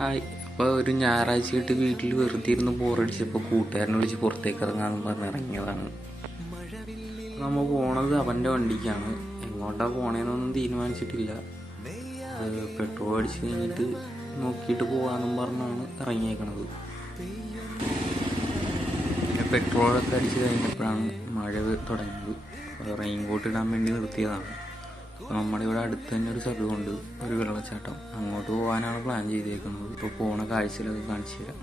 Hi. അപ്പോൾ ഒരു ഞായറാഴ്ചയായിട്ട് വീട്ടിൽ വെറുതെ ഇരുന്ന് ബോറടിച്ചപ്പോൾ കൂട്ടുകാരനെ വിളിച്ച് പുറത്തേക്ക് ഇറങ്ങാമെന്ന് പറഞ്ഞ് ഇറങ്ങിയതാണ്. നമ്മൾ പോണത് അവൻ്റെ വണ്ടിക്കാണ്. എങ്ങോട്ടാണ് പോണേന്നൊന്നും തീരുമാനിച്ചിട്ടില്ല. പെട്രോൾ അടിച്ച് കഴിഞ്ഞിട്ട് നോക്കിയിട്ട് പോകാമെന്നും പറഞ്ഞാണ് ഇറങ്ങിയേക്കണത്. പെട്രോളൊക്കെ അടിച്ച് കഴിഞ്ഞപ്പോഴാണ് മഴ തുടങ്ങിയത്. റെയിൻ കോട്ട് ഇടാൻ വേണ്ടി നിർത്തിയതാണ്. നമ്മുടെ ഇവിടെ അടുത്ത് തന്നെ ഒരു സ്ഥലമുണ്ട്, ഒരു വെള്ളച്ചാട്ടം. അങ്ങോട്ട് പോകാനാണ് പ്ലാൻ ചെയ്തേക്കുന്നത്. ഇപ്പോൾ പോണ കാഴ്ചയിലൊക്കെ കാണിച്ചു തരാം.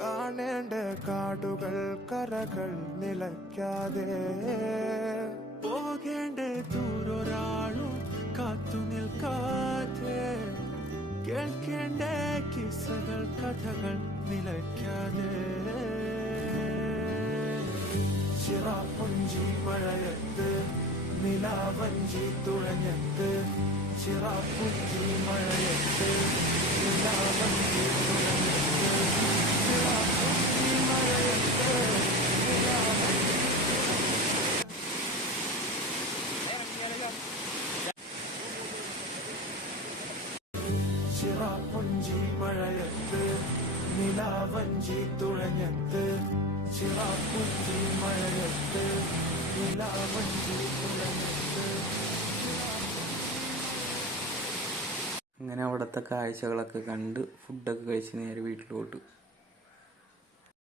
കാണേണ്ട കാടുകൾ കരകൾ നിലയ്ക്കാതെ പോകേണ്ട ദൂരൊരാളും കാത്തു നിൽക്കാതെ കേൾക്കേണ്ട കിസ്സകൾ കഥകൾ നിലയ്ക്കാതെ ചിറാപ്പുഞ്ചി മഴയത്ത് നിലാവഞ്ചി തുഴഞ്ഞത്ത് ചിറാപ്പുഞ്ചി മഴയത്ത് നിലാവഞ്ചി തുഴഞ്ഞത്ത് ചിറാപ്പുഞ്ചി മഴയത്ത് ചിറാപ്പുഞ്ചി മഴയത്ത് നിലാവഞ്ചി തുഴഞ്ഞത്ത് ചിറാപ്പുഞ്ചി മഴയത്ത് നിലാവഞ്ചി തുഴഞ്ഞത്ത്. അങ്ങനെ അവിടുത്തെ കാഴ്ചകളൊക്കെ കണ്ട് ഫുഡൊക്കെ കഴിച്ച് നേരെ വീട്ടിലോട്ട്.